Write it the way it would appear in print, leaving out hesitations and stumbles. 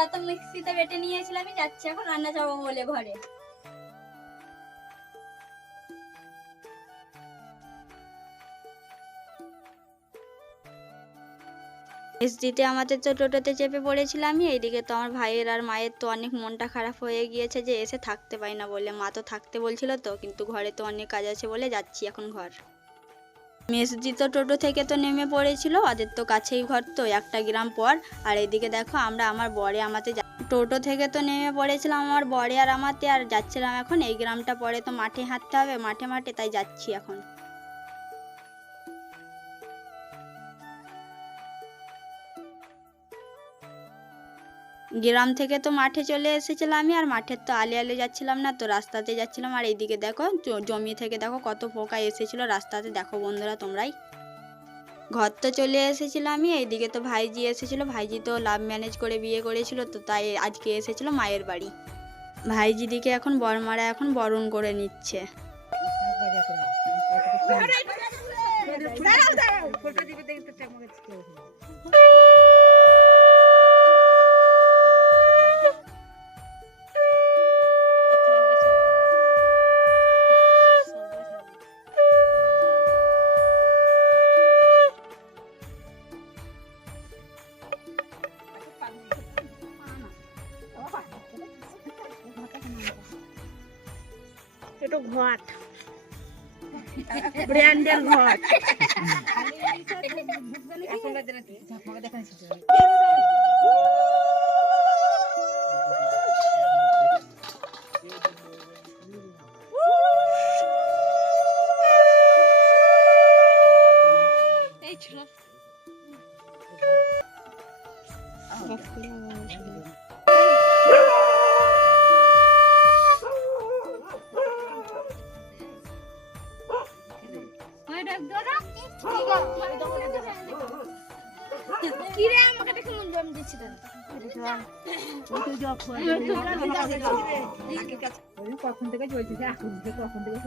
মশলা তো মিক্সিতে বেটে নিয়েছিলাম, আমি যাচ্ছি এখন রান্না যাবো বলে ঘরে। এসডিতে আমাদের তো টোটোতে চেপে পড়েছিলাম আমি। এইদিকে তো আমার ভাইয়ের আর মায়ের তো অনেক মনটা খারাপ হয়ে গিয়েছে যে এসে থাকতে পারি না বলে। মা তো থাকতে বলছিল তো, কিন্তু ঘরে তো অনেক কাজ আছে বলে যাচ্ছি এখন ঘর। মেসজি তো টোটো থেকে তো নেমে পড়েছিল, ওদের তো কাছেই ঘর, তো 1 গ্রাম পর। আর এদিকে দেখো আমরা আমার বরে আমাতে টোটো থেকে তো নেমে পড়েছিলাম আমার বরে আর আমাতে, আর যাচ্ছিলাম এখন এই গ্রামটা পরে তো মাঠে হাঁটতে হবে, মাঠে মাঠে, তাই যাচ্ছি এখন। গ্রাম থেকে তো মাঠে চলে এসেছিলাম আমি, আর মাঠের তো আলে আলে যাচ্ছিলাম না, তো রাস্তাতে যাচ্ছিলাম। আর এইদিকে দেখো জমি থেকে দেখো কত পোকা এসেছিলো রাস্তাতে, দেখো বন্ধুরা তোমরাই। ঘর তো চলে এসেছিলাম আমি। এইদিকে তো ভাইজি এসেছিলো, ভাইজি তো লাভ ম্যারেজ করে বিয়ে করেছিল, তো তাই আজকে এসেছিলো মায়ের বাড়ি। ভাইজি দিকে এখন বরমারা এখন বরণ করে নিচ্ছে। এটা ঘট ব্র্যান্ডের ঘট। এই ছিল কিরে আমাকে দেখে মন জম দিচ্ছে কখন থেকে চলছে এখন থেকে কখন থেকে